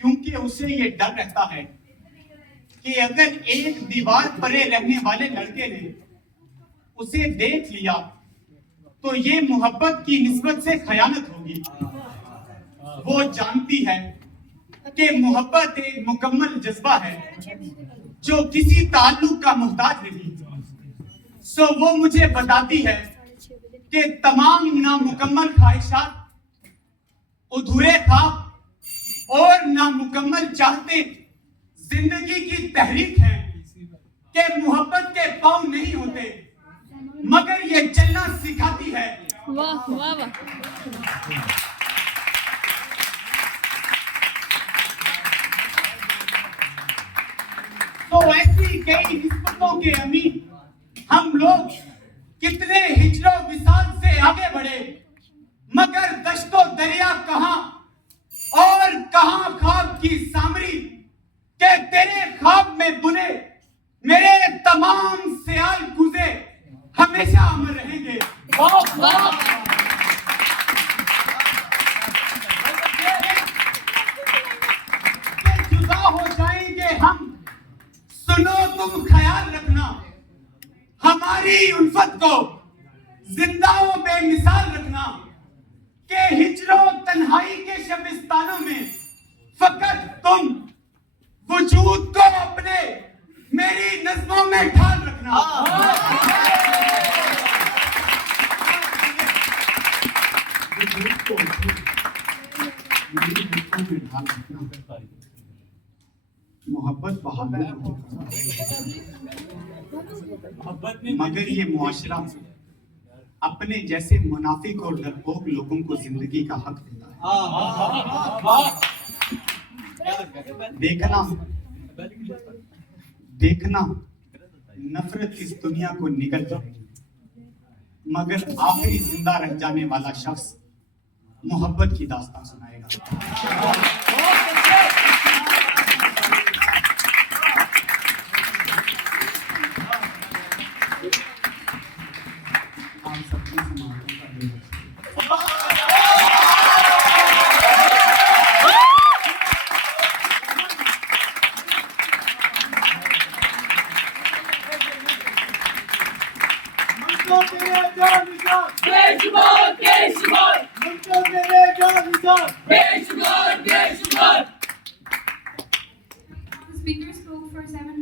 क्योंकि उसे ये डर रहता है कि अगर एक दीवार परे रहने वाले लड़के ने उसे देख लिया तो ये मोहब्बत की निस्बत से खयानत होगी। वो जानती है कि मोहब्बत एक मुकम्मल जज्बा है जो किसी ताल्लुक का मोहताज नहीं। सो वो मुझे बताती है कि तमाम नामुकम्मल ख्वाहिशात, अधूरे ख्वाब और नामुकम्मल चाहते जिंदगी की तहरीक है कि मोहब्बत के पाँव नहीं होते मगर ये चलना सिखाती है। वाह वाह वाह। तो ऐसी कई निस्बतों के अमीन हम लोग कितने हिजरो विसाल से आगे बढ़े मगर दश्तो दरिया कहां और कहां ख्वाब की सामरी के तेरे ख्वाब में बुने मेरे तमाम सियाल गुजे हमेशा अमर रहेंगे। जुदा हो जाएंगे हम, सुनो तुम ख्याल रखना हमारी उल्फत को जिंदा व बेमिसाल रखना के हिजरो तन्हाई के शबिस्तानों में फकत तुम वजूद को अपने मेरी नज़्मों में ढाल रखना। मोहब्बत बहादुर मगर ये मुआशरा अपने जैसे मुनाफिक और डरपोक लोगों को जिंदगी का हक देता है। देखना नफरत इस दुनिया को निगल जाएगी मगर आखिरी जिंदा रह जाने वाला शख्स मोहब्बत की दास्तान सुनाएगा। The speaker spoke for 7